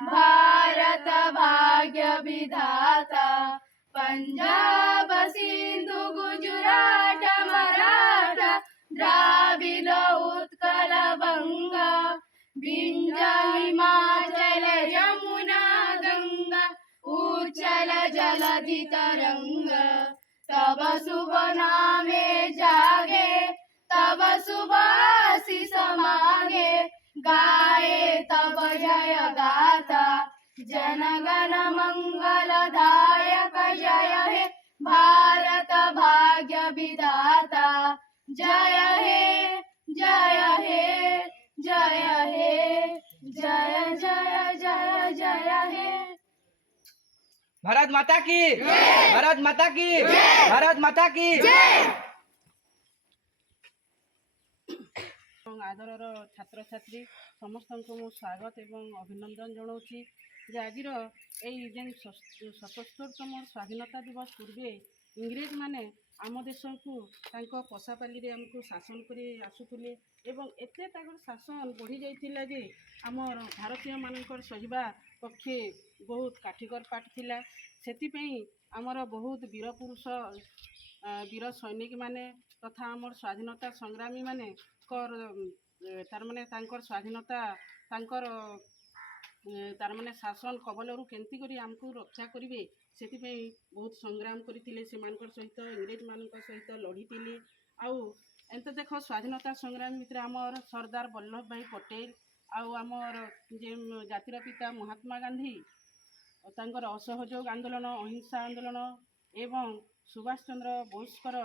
भारत भाग्य विधाता पंजाब सिंधु गुजरात मराठा द्राविड़ उत्कल बंगा विंध्य हिमाचल यमुना गंगा उच्चल जलधि तरंग तब शुभ नामे जागे तब शुभ आशीष मागे गाए तब जय गाथा जनगण मंगलदायक जय हे भारत भाग्य विधाता जय हे जय हे जय हे जय जय जय जय हे भारत माता की भारत माता की भारत माता की आदरर छात्र छात्री समस्त को स्वागत एवं अभिनंदन जनाऊँगी जे आज जेन 77तम स्वाधीनता दिवस पूर्वे इंग्रेज माने आम देश को पशापाली आमको शासन कर आसुले एवं एते शासन बढ़ी जाइथिला जे आम भारतीय मानकर सहिबा पक्षे बहुत काठिकर पाठ थिला सेतिपई आमर बहुत वीर पुरुष वीर सैनिक माने तथा आमर स्वाधीनता संग्रामी माने तार माने तांकर स्वाधीनता तांकर तार माने शासन कबलरू केंती करी आमको रक्षा करिवे सेतिपई बहुत संग्राम करथिले सेमानकर सहित इंग्रेज मानकर सहित लड़ीथिले आउ एंत देख स्वाधीनता संग्राम भितर आमर सरदार वल्लभ भाई पटेल आउ आमर जे जातिर पिता महात्मा गांधी तांकर असहयोग आंदोलन अहिंसा आंदोलन एवं सुभाष चंद्र बोसकर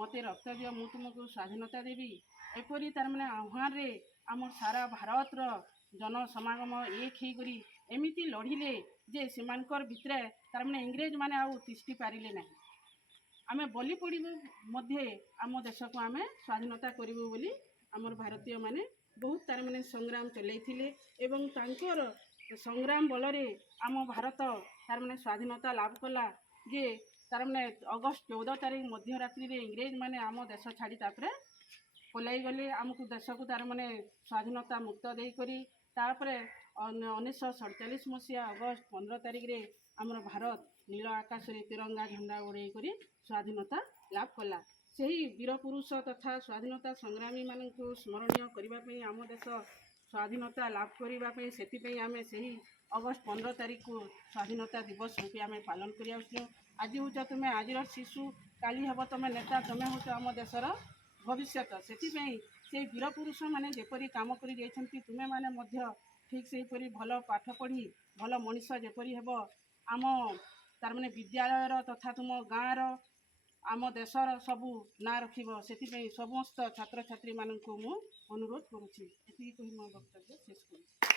मते रक्त दियो मु तुमको स्वाधीनता देवी एपरी तार माने आह्वान रे आम सारा भारत रो जन समागम एक ही करी एमिति लड़िले जे सेमानकर भितरे तार माने इंग्रेज माने आउ तिष्टि पारिले नाही आमे बलि पड़िबु मध्ये आम देश को आमे स्वाधीनता करिबु बोली आमर भारतीय माने बहुत तार माने संग्राम चलैथिले एवं तांकर संग्राम बलरे आम भारत तार माने स्वाधीनता लाभ कला जे तार माने अगस्त 14 तारीख मध्यरात्रि रे इंग्रेज माने आम देश छाड़ी तापरे पलाई गले आमको देश को तार माने स्वाधीनता मुक्त देई करी तापरे 1947 मसीहा अगस्त 15 तारीख रे आमर भारत नील आकाश रे तिरंगा झंडा उड़ाई करी स्वाधीनता लाभ कला सही वीर पुरुष तथा स्वाधीनता संग्रामी मानक स्मरणीय करबा पई आम देश स्वाधीनता लाभ करबा पई सेति पई आमे सही अगस्त 15 तारीख को स्वाधीनता दिवस रूपे आमे पालन करिया आज हूँ तुम्हें आज शिशु काली हम तुम नेता तुम्हें हूँ आम देशर भविष्य से वीर पुरुष मैंने जपरी काम कर तुम्हें मैंने ठीक से भल पाठ पढ़ी भल मनीष जपरी हे आम तार माने विद्यालयर तथा तुम गाँव आम देशर सबू ना रख से समस्त छात्र छात्री मानू अनुरोध करुँची मो वक्तव्य शेष करुँची।